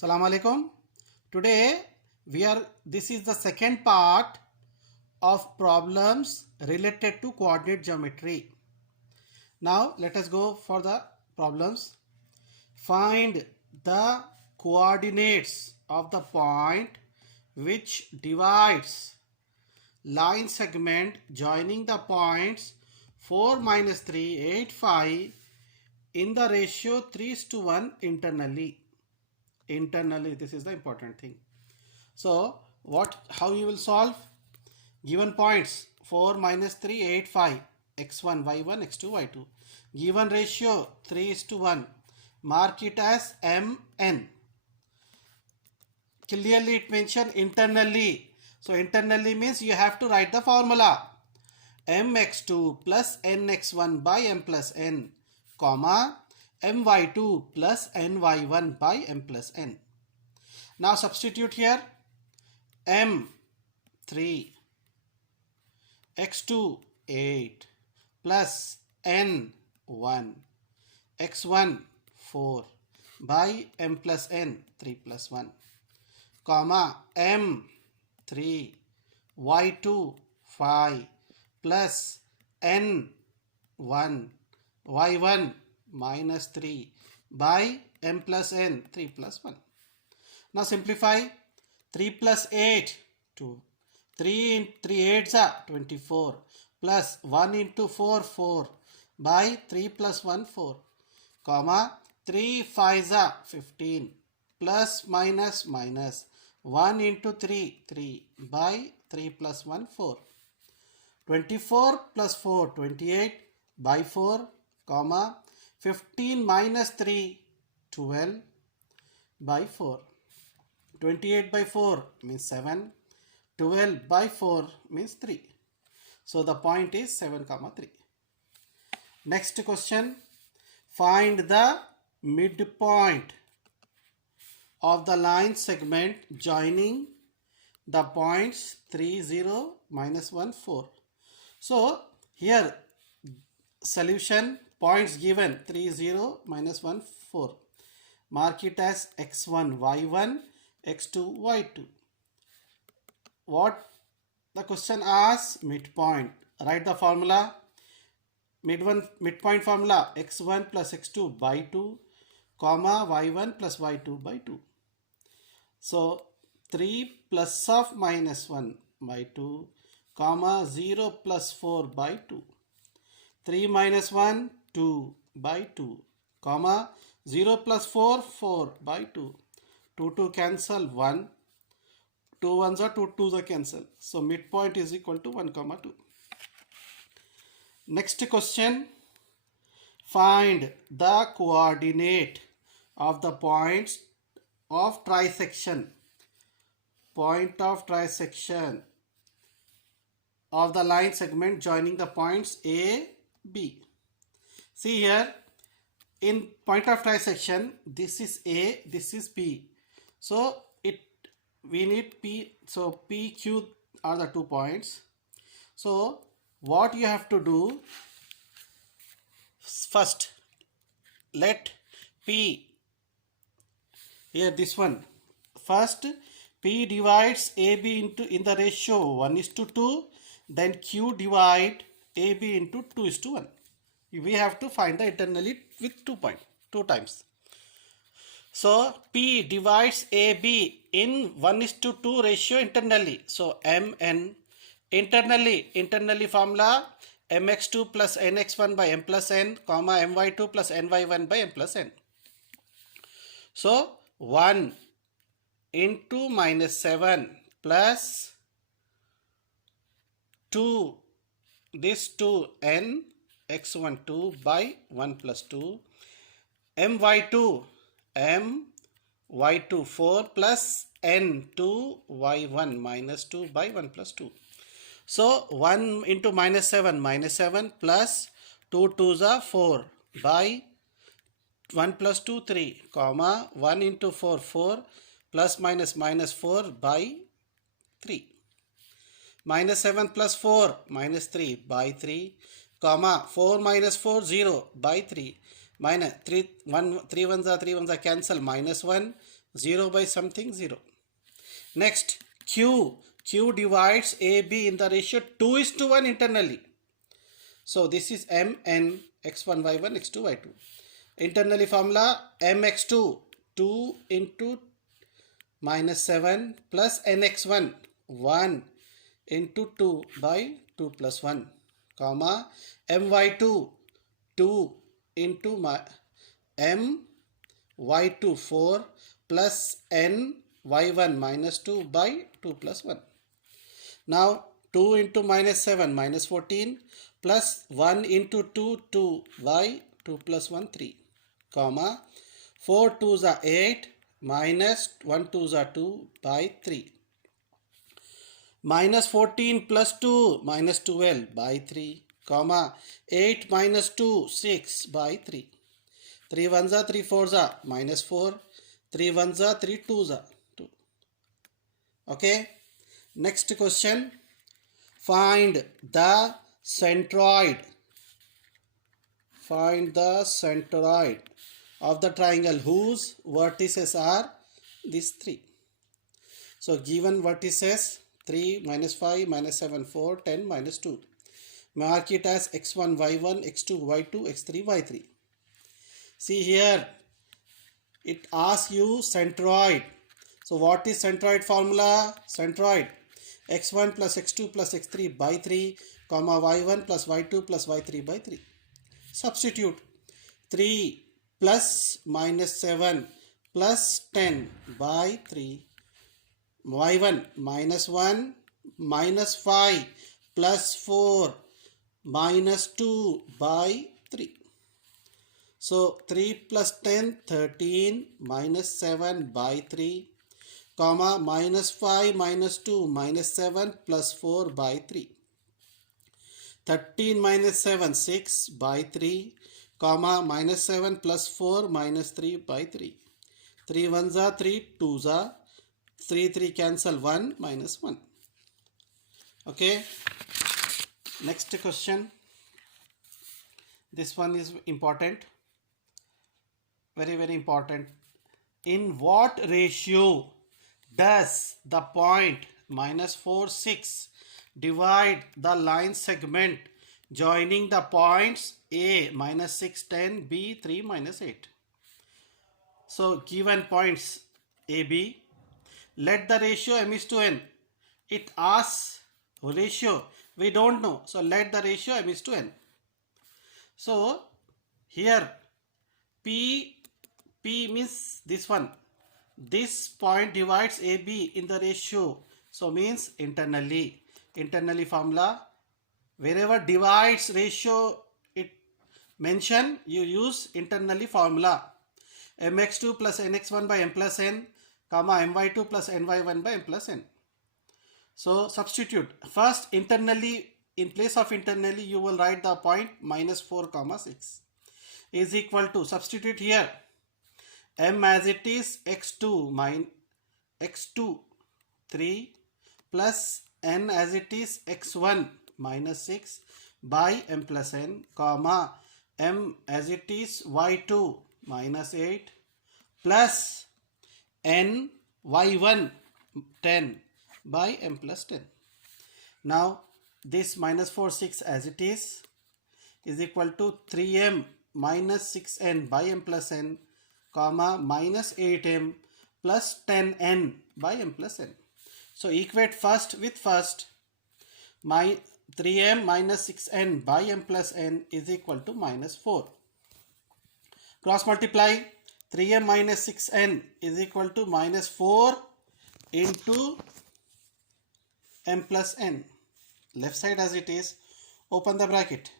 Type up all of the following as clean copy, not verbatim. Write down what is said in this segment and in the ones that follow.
Assalamu alaikum. Today this is the second part of problems related to coordinate geometry. Now let us go for the problems. Find the coordinates of the point which divides line segment joining the points 4, -3, 8, 5 in the ratio 3:1 internally. This is the important thing. So how you will solve? Given points 4, -3, 8, 5, x1, y1, x2, y2. Given ratio 3:1. Mark it as mn. Clearly it mentioned internally. So internally means you have to write the formula. mx2 plus nx1 by m plus n, comma my2 plus ny1 by m plus n. Now substitute here. m3 x2 8 plus n1 x1 4 by m plus n 3 plus 1, comma m3 y2 5 plus n1 y1 minus 3 by m plus n 3 plus 1. Now simplify. 3 plus 8 2. 3 in 3 8s are 24 plus 1 into 4 4 by 3 plus 1 4, comma 3 5s are 15 plus minus 1 into 3 3 by 3 plus 1 4. 24 plus 4 28 by 4, comma 15 minus 3 12 by 4. 28 by 4 means 7. 12 by 4 means 3. So the point is 7, 3. Next question. Find the midpoint of the line segment joining the points 3 0 minus 1 4. So here solution points given 3 0 minus 1 4. Mark it as x1 y1 x2 y2. What the question asks? Midpoint. Write the formula. Midpoint formula x1 plus x2 by 2, comma y1 plus y2 by 2. So 3 plus of minus 1 by 2, comma 0 plus 4 by 2. 3 minus 1 2 by 2, comma 0 plus 4 4 by 2. 2 cancel 1. 2 ones are 2 2s are cancel. So midpoint is equal to 1, 2. Next question. Find the coordinate of the points of trisection. Point of trisection of the line segment joining the points A, B. See here, in point of trisection, this is A, this is B. So we need P. So P, Q are the 2 points. So what you have to do? First, let P, here this one. First, P divides AB in the ratio 1:2. Then Q divide AB into 2:1. We have to find the internally with 2 times. So P divides AB in 1:2 ratio internally. So Mn internally formula mx2 plus nx1 by m plus n, comma my2 plus ny1 by m plus n. So 1 into minus 7 plus 2, this 2 n x1 2 by 1 plus 2, my2 my2 4 plus n2 y1 minus 2 by 1 plus 2. So 1 into minus 7 plus 2 2s are 4 by 1 plus 2 3, comma 1 into 4 4 plus minus 4 by 3. Minus 7 plus 4 minus 3 by 3, comma 4 minus 4 0 by 3. Minus 3 ones are cancel, minus 1 0 by something 0. Next, Q divides AB in the ratio 2:1 internally. So this is Mn x1 y1 x2 y2. Internally formula mx2 2 into minus 7 plus nx1 1 into 2 by 2 plus 1 comma my2 2 into my2 4 plus n y1 minus 2 by 2 plus 1. Now 2 into minus 7 minus 14 plus 1 into 2 2 by 2 plus 1 3 comma 4 2s are 8 minus 1 2s are 2 by 3 minus 14 plus 2 minus 12 by 3 comma 8 minus 2 6 by 3 3 1s are 3 4s are minus 4 3 1s are 3 2s are 2. Okay, next question. Find the centroid. Find the centroid of the triangle whose vertices are these three. So given vertices 3 minus 5 minus 7 4 10 minus 2. Mark it as x1 y1 x2 y2 x3 y3. See here it asks you centroid. So what is centroid formula? Centroid x1 plus x2 plus x3 by 3 comma y1 plus y2 plus y3 by 3. Substitute 3 plus minus 7 plus 10 by 3 y1 minus 1 minus 5 plus 4 minus 2 by 3. So 3 plus 10 13 minus 7 by 3 comma minus 5 minus 2 minus 7 plus 4 by 3. 13 minus 7 6 by 3 comma minus 7 plus 4 minus 3 by 3. 3 1s are 3 2s are 3 3 cancel 1 minus 1. Okay, next question. This one is important, very important. In what ratio does the point minus 4 6 divide the line segment joining the points A minus 6 10 B 3 minus 8? So given points AB, let the ratio m is to n. It asks ratio, we don't know, so let the ratio m is to n. So here P means this one. This point divides AB in the ratio, so means internally formula, wherever divides ratio it mention, you use internally formula mx2 plus nx1 by m plus n comma my2 plus ny1 by m plus n. So substitute first internally, in place of internally you will write the point minus 4 comma 6 is equal to, substitute here m as it is x2 minus x2 3 plus n as it is x1 minus 6 by m plus n comma m as it is y2 minus 8 plus n y1 10 by m plus 10. Now this minus 4 6 as it is equal to 3m minus 6n by m plus n comma minus 8m plus 10n by m plus n. So equate first with first. My 3m minus 6n by m plus n is equal to minus 4. Cross multiply 3m minus 6n is equal to minus 4 into m plus n. Left side as it is, open the bracket.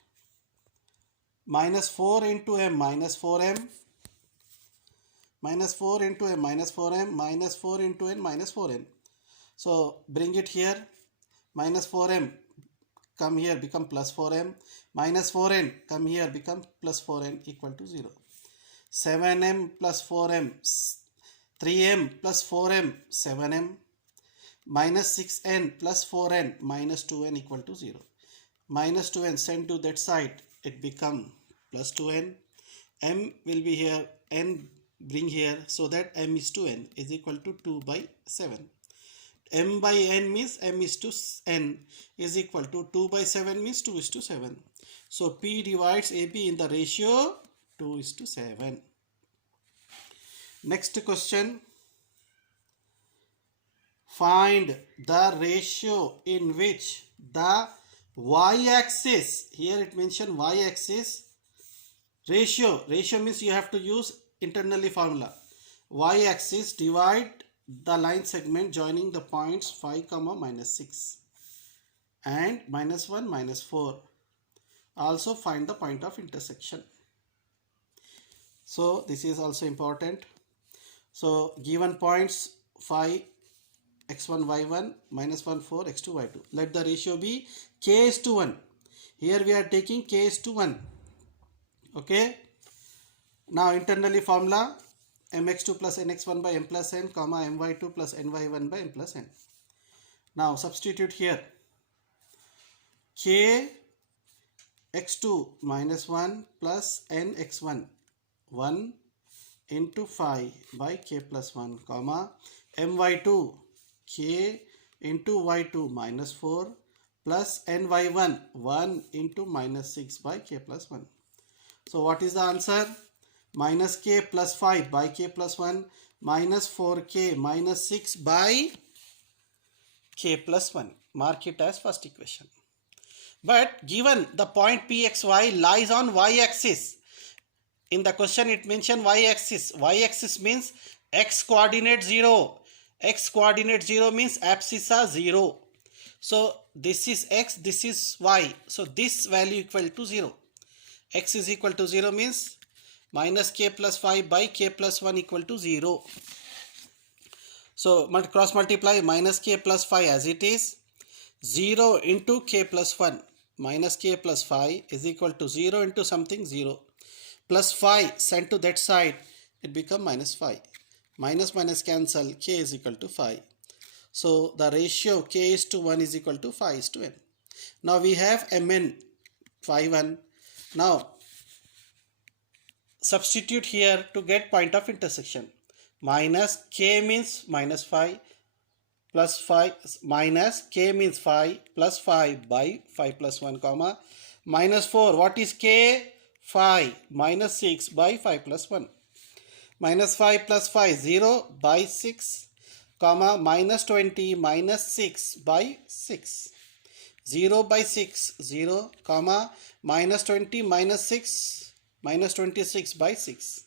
Minus 4 into m minus 4m minus 4 into m minus 4m minus 4 into n minus 4n. So bring it here, minus 4m come here become plus 4m, minus 4n come here become plus 4n equal to 0. 7m plus 4m 3m plus 4m 7m minus 6n plus 4n minus 2n equal to 0. Minus 2n send to that side, it become plus 2n. M will be here, n bring here so that m is to n is equal to 2 by 7. M by n means m is to n is equal to 2 by 7 means 2 is to 7. So P divides AB in the ratio 2 is to 7. Next question. Find the ratio in which the y-axis, here it mentioned y-axis, ratio means you have to use internally formula. Y-axis divide the line segment joining the points 5, -6 and -1, -4. Also find the point of intersection. So this is also important. So given points 5, x1, y1, -1, 4, x2, y2. Let the ratio be k is to 1. Here we are taking k is to 1. Okay. Now internally formula mx2 plus nx1 by m plus n, comma my2 plus ny1 by m plus n. Now substitute here. K x2 -1 plus n x1 1 into 5 by k plus 1, comma my2 k into y2 -4 plus ny1 1 into -6 by k plus 1. So what is the answer? Minus k plus 5 by k plus 1 minus 4k minus 6 by k plus 1. Mark it as first equation. But given the point pxy lies on y-axis, in the question it mentioned y-axis. Y-axis means x coordinate 0. X coordinate 0 means abscissa 0. So this is x, this is y. So this value equal to 0. X is equal to 0 means minus k plus 5 by k plus 1 equal to 0. So cross multiply minus k plus 5 as it is. 0 into k plus 1. Minus k plus 5 is equal to 0 into something 0. Plus 5 sent to that side, it become minus 5. Minus minus cancel, k is equal to 5. So the ratio k is to 1 is equal to 5 is to n. Now we have mn 5 1. Now substitute here to get point of intersection. Minus k means minus 5 plus 5 minus k means 5 plus 5 by 5 plus 1, comma minus 4. What is k? 5 minus 6 by 5 plus 1. Minus 5 plus 5 0 by 6, comma minus 20 minus 6 by 6. 0 by 6 0, comma minus 20 minus 6 minus 26 by 6.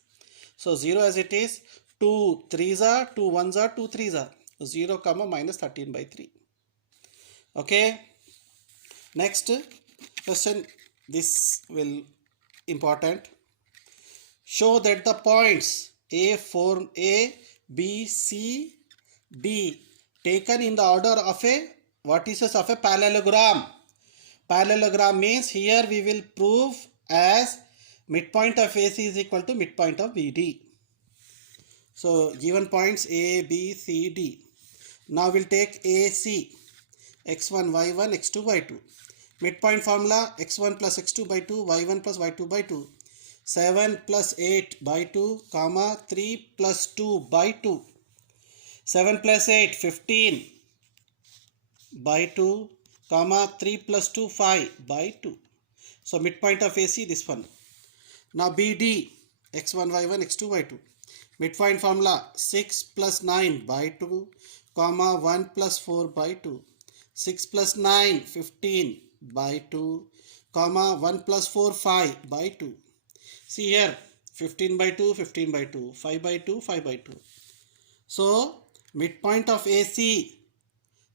So 0 as it is. 2 3s are, 2 1s are, 2 3s are. 0 comma minus 13 by 3. Okay. Next question. This will important. Show that the points A, B, C, D taken in the order of a vertices of a parallelogram. Parallelogram means here we will prove as midpoint of AC is equal to midpoint of BD. So given points A, B, C, D. Now we'll take AC, x1, y1, x2, y2. Midpoint formula x1 plus x2 by 2, y1 plus y2 by 2. 7 plus 8 by 2, comma 3 plus 2 by 2. 7 plus 8, 15 by 2, comma 3 plus 2, 5 by 2. So midpoint of AC, this one. Now BD, x1, y1, x2, y2. Midpoint formula 6 plus 9 by 2, comma 1 plus 4 by 2. 6 plus 9, 15 by 2, comma 1 plus 4, 5 by 2. See here, 15 by 2, 15 by 2, 5 by 2, 5 by 2. So midpoint of AC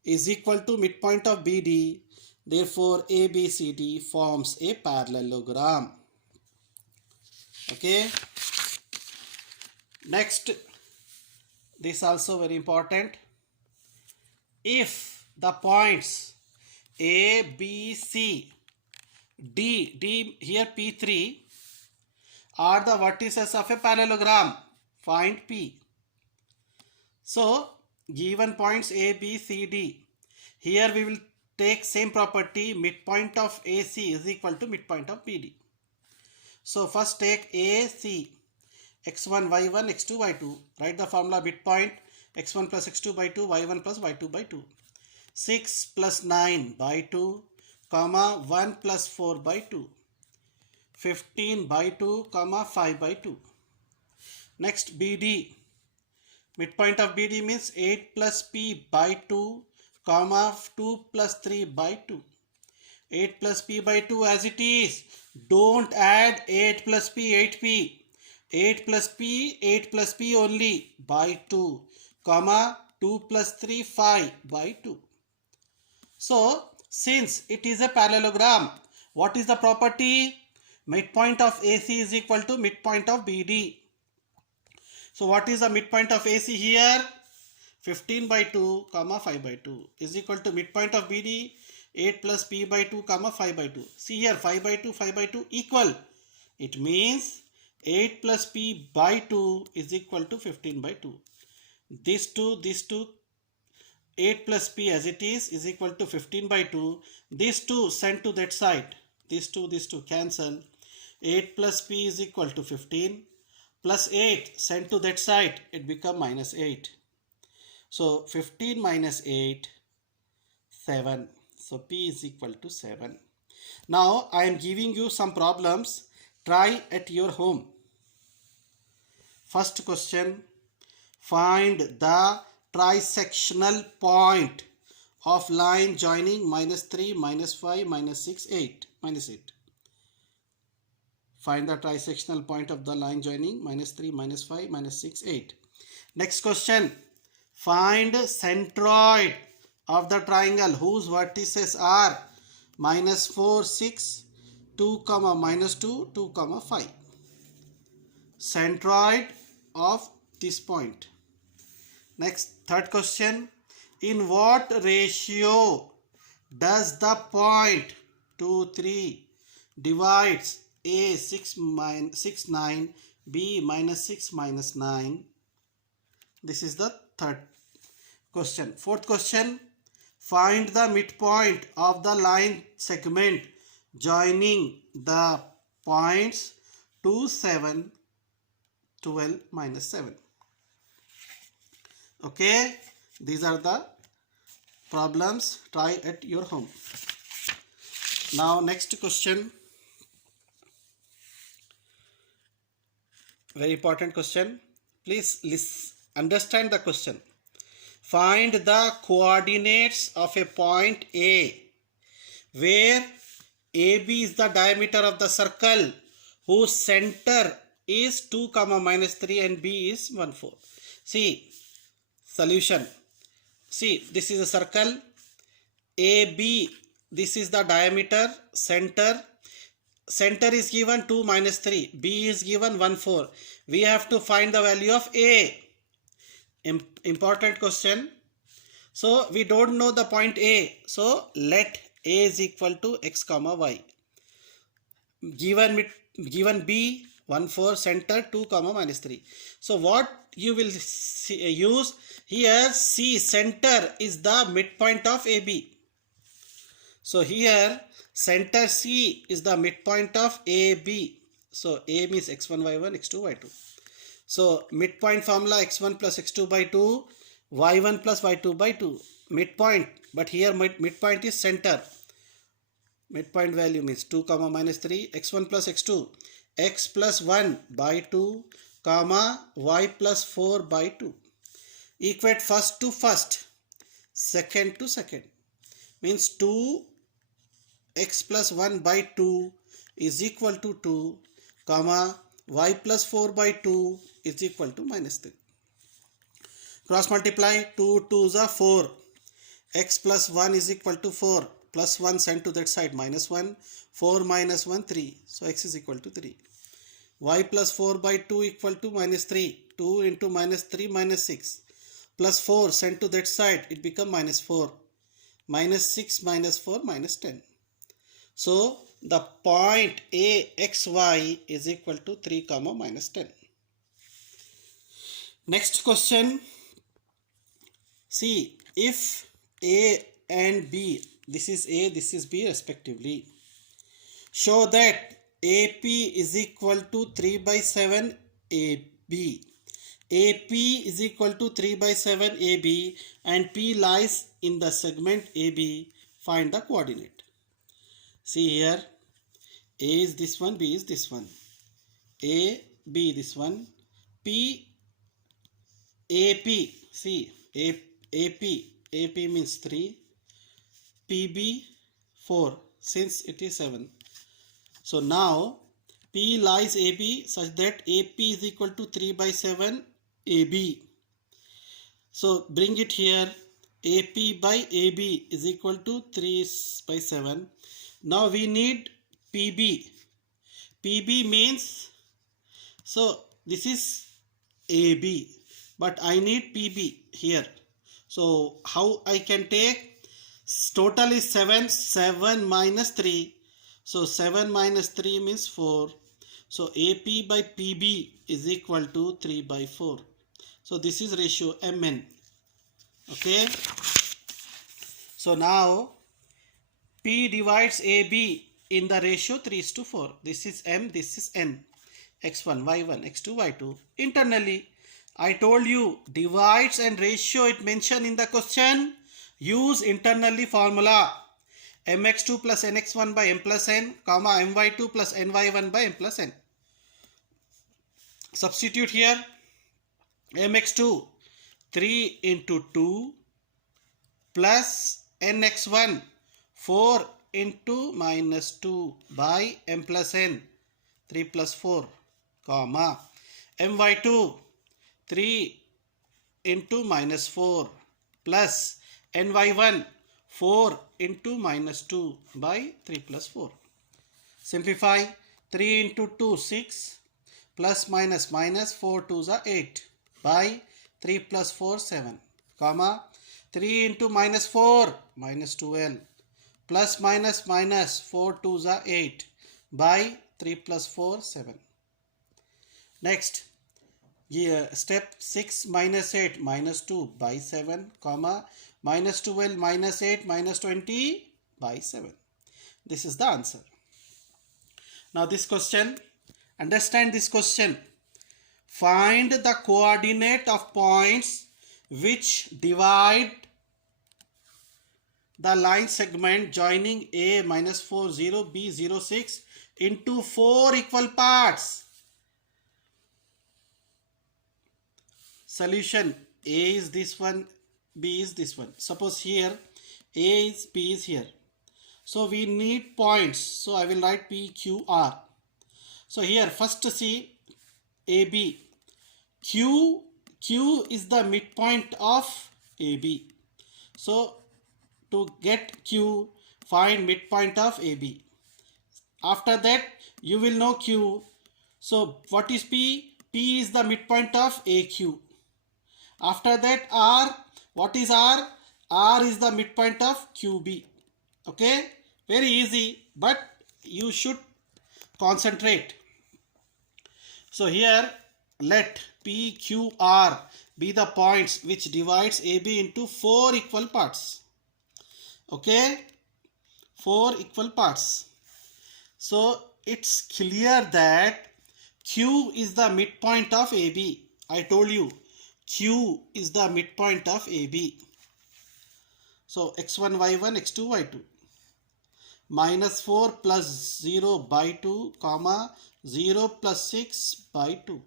is equal to midpoint of BD. Therefore ABCD forms a parallelogram. Okay. Next, this also very important. If the points A, B, C, D here P3 are the vertices of a parallelogram, find P. So given points A, B, C, D, here we will take same property, midpoint of AC is equal to midpoint of BD. So first take AC. x1 y1 x2 y2. Write the formula midpoint x1 plus x2 by 2 y1 plus y2 by 2. 6 plus 9 by 2 comma 1 plus 4 by 2. 15 by 2 comma 5 by 2. Next BD. Midpoint of BD means 8 plus P by 2 comma 2 plus 3 by 2. 8 plus P by 2 as it is. Don't add 8 plus P, 8P. 8 plus P only by 2 comma 2 plus 3, 5 by 2. So, since it is a parallelogram, what is the property? Midpoint of AC is equal to midpoint of BD. So, what is the midpoint of AC here? 15 by 2 comma 5 by 2 is equal to midpoint of BD 8 plus P by 2 comma 5 by 2. See here, 5 by 2 equal. It means 8 plus P by 2 is equal to 15 by 2. This 2, 8 plus P as it is equal to 15 by 2. These 2 sent to that side. These two cancel. 8 plus P is equal to 15 plus 8 sent to that side. It become minus 8. So 15 minus 8, 7. So P is equal to 7. Now I am giving you some problems. Try at your home. First question. Find the trisectional point of line joining minus 3, minus 5, minus 6, 8. Minus 8. Find the trisectional point of the line joining minus 3, minus 5, minus 6, 8. Next question. Find centroid of the triangle whose vertices are minus 4, 6, 2, comma minus 2, 2, comma 5. Centroid of this point. Next, third question. In what ratio does the point 2, 3 divides A 6, 9, B minus 6 minus 9? This is the third question. Fourth question. Find the midpoint of the line segment joining the points 2, 7, 12, minus 7. Okay, these are the problems. Try at your home. Now next question. Very important question. Please understand the question. Find the coordinates of a point A where AB is the diameter of the circle whose center is 2, minus 3 and B is 1, 4. See, solution. See, this is a circle. AB, this is the diameter, center. Center is given 2, minus 3. B is given 1, 4. We have to find the value of A. Important question. So, we don't know the point A. So, let A is equal to x, y. Given B, 1, 4, center 2, minus 3. So, what you will use here, C, center is the midpoint of AB. So, here center C is the midpoint of AB. So, A means x1, y1, x2, y2. So, midpoint formula x1 plus x2 by 2, y1 plus y2 by 2. Midpoint, but here midpoint is center. Midpoint value means 2, minus 3, x1 plus x2, x plus 1 by 2, y plus 4 by 2. Equate first to first, second to second. Means 2 x plus 1 by 2 is equal to 2, y plus 4 by 2 is equal to minus 3. Cross multiply, 2 2s are 4. X plus 1 is equal to 4. Plus 1 sent to that side, minus 1. 4 minus 1, 3. So x is equal to 3. Y plus 4 by 2 equal to minus 3. 2 into minus 3 minus 6. Plus 4 sent to that side, it become minus 4. Minus 6 minus 4 minus 10. So the point AXY is equal to 3, minus 10. Next question. See, if A and B, this is A, this is B respectively, show that AP is equal to 3 by 7 AB. AP is equal to 3 by 7 AB and P lies in the segment AB. Find the coordinate. See here, A is this one, B is this one. A, B this one, P, AP. See, AP means 3, PB 4 since it is 7. So now P lies AB such that AP is equal to 3 by 7 AB. So bring it here. AP by AB is equal to 3 by 7. Now we need PB. PB means, so this is AB, but I need PB here. So how I can take? Total is 7. 7 minus 3. So 7 minus 3 means 4. So AP by PB is equal to 3 by 4. So this is ratio Mn. Okay. So now P divides AB in the ratio 3:4. This is M, this is N. X1, Y1, X2, Y2. Internally, I told you divides and ratio it mentioned in the question. Use internally formula. Mx2 plus Nx1 by M plus N, comma My2 plus Ny1 by M plus N. Substitute here. Mx2 3 into 2 plus Nx1 4 into minus 2 by M plus N 3 plus 4, comma My2 3 into minus 4 plus Ny1 4 into minus 2 by 3 plus 4. Simplify. 3 into 2 6 plus minus minus 4 2s are 8 by 3 plus 4 7, comma 3 into minus 4 minus 12 plus minus minus 4 2s are 8 by 3 plus 4 7. Next, step 6 minus 8 minus 2 by 7, comma minus 12 minus 8 minus 20 by 7. This is the answer. Now this question, understand this question. Find the coordinate of points which divide the line segment joining A minus 4 0 B 0 6 into 4 equal parts. Solution. A is this one, B is this one. Suppose here A is, B is here. So we need points. So I will write P, Q, R. So here first see AB. Q is the midpoint of AB. So to get Q, find midpoint of AB. After that you will know Q. So what is P? P is the midpoint of AQ. After that R. What is R? R is the midpoint of QB. Okay, very easy, but you should concentrate. So here let P, Q, R be the points which divides AB into 4 equal parts. Okay, 4 equal parts. So it's clear that Q is the midpoint of AB. I told you Q is the midpoint of AB. So x1, y1, x2, y2. Minus 4 plus 0 by 2, comma 0 plus 6 by 2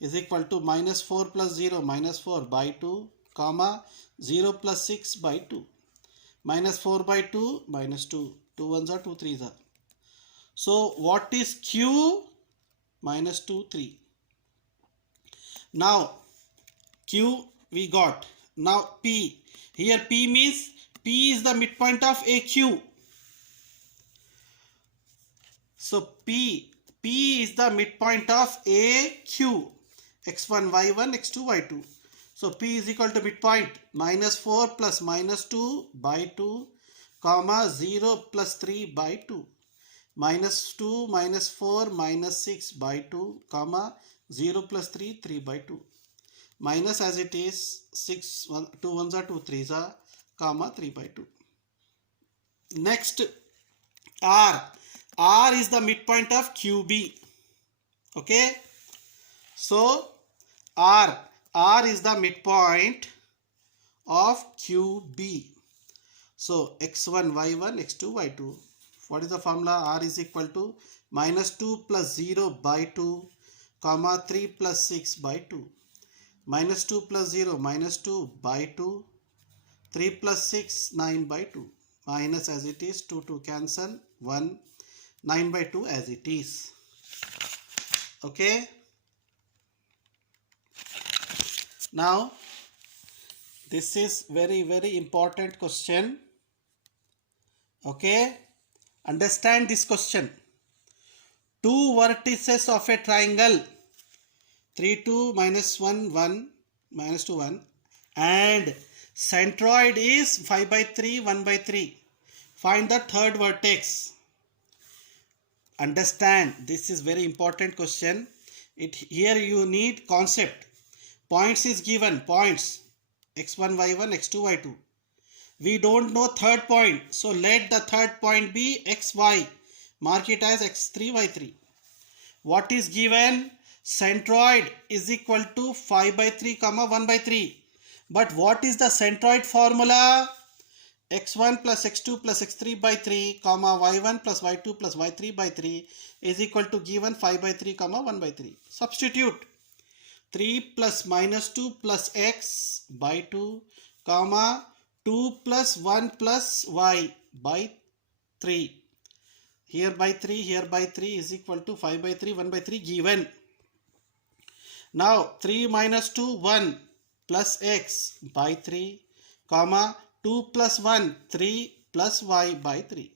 is equal to minus 4 plus 0 minus 4 by 2, comma 0 plus 6 by 2. Minus 4 by 2 minus 2. 2 ones are 2 3s are. So what is Q? Minus 2 3. Now Q we got. Now P. Here P means P is the midpoint of AQ. So P is the midpoint of AQ. x1, y1, x2, y2. So P is equal to midpoint minus 4 plus minus 2 by 2, comma 0 plus 3 by 2. Minus 2 minus 4 minus 6 by 2, comma 0 plus 3 3 by 2. Minus as it is 6 1, 2 1s are 2 3s are, comma 3 by 2. Next R. R is the midpoint of QB. Okay. So R is the midpoint of QB. So x1 y1 x2 y2. What is the formula? R is equal to minus 2 plus 0 by 2 comma 3 plus 6 by 2. Minus 2 plus 0 minus 2 by 2. 3 plus 6 9 by 2. Minus as it is, 2 to cancel, 1, 9 by 2 as it is. Okay. Now this is very important question. Okay, understand this question. Two vertices of a triangle 3 2 minus 1 1 minus 2 1 and centroid is 5 by 3 1 by 3. Find the third vertex. Understand, this is very important question. Here you need concept. Points is given, points x1 y1 x2 y2. We don't know third point, so let the third point be xy. Mark it as x3 y3. What is given? Centroid is equal to 5 by 3 comma 1 by 3. But what is the centroid formula? x1 plus x2 plus x3 by 3 comma y1 plus y2 plus y3 by 3 is equal to given 5 by 3 comma 1 by 3. Substitute 3 plus minus 2 plus x by 2 comma 2 plus 1 plus y by 3. Here by 3, here by 3 is equal to 5 by 3, 1 by 3 given. Now 3 minus 2, 1 plus x by 3 comma 2 plus 1, 3 plus y by 3.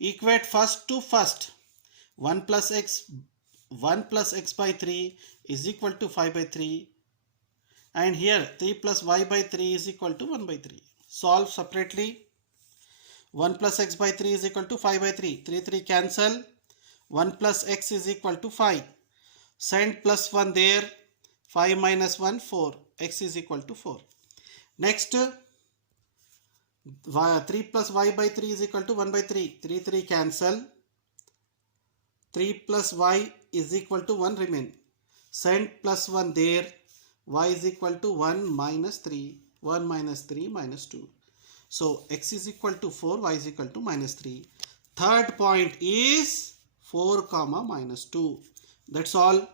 Equate first to first. 1 plus x by 3 is equal to 5 by 3. And here 3 plus y by 3 is equal to 1 by 3. Solve separately. 1 plus x by 3 is equal to 5 by 3. 3 3 cancel. 1 plus x is equal to 5. Send plus 1 there. 5 minus 1 4. X is equal to 4. Next 3 plus y by 3 is equal to 1 by 3. 3 3 cancel. 3 plus y is equal to 1 remain. Send plus 1 there. Y is equal to 1 minus 3. 1 minus 3 minus 2. So x is equal to 4, y is equal to minus 3. Third point is 4 comma minus 2. That's all.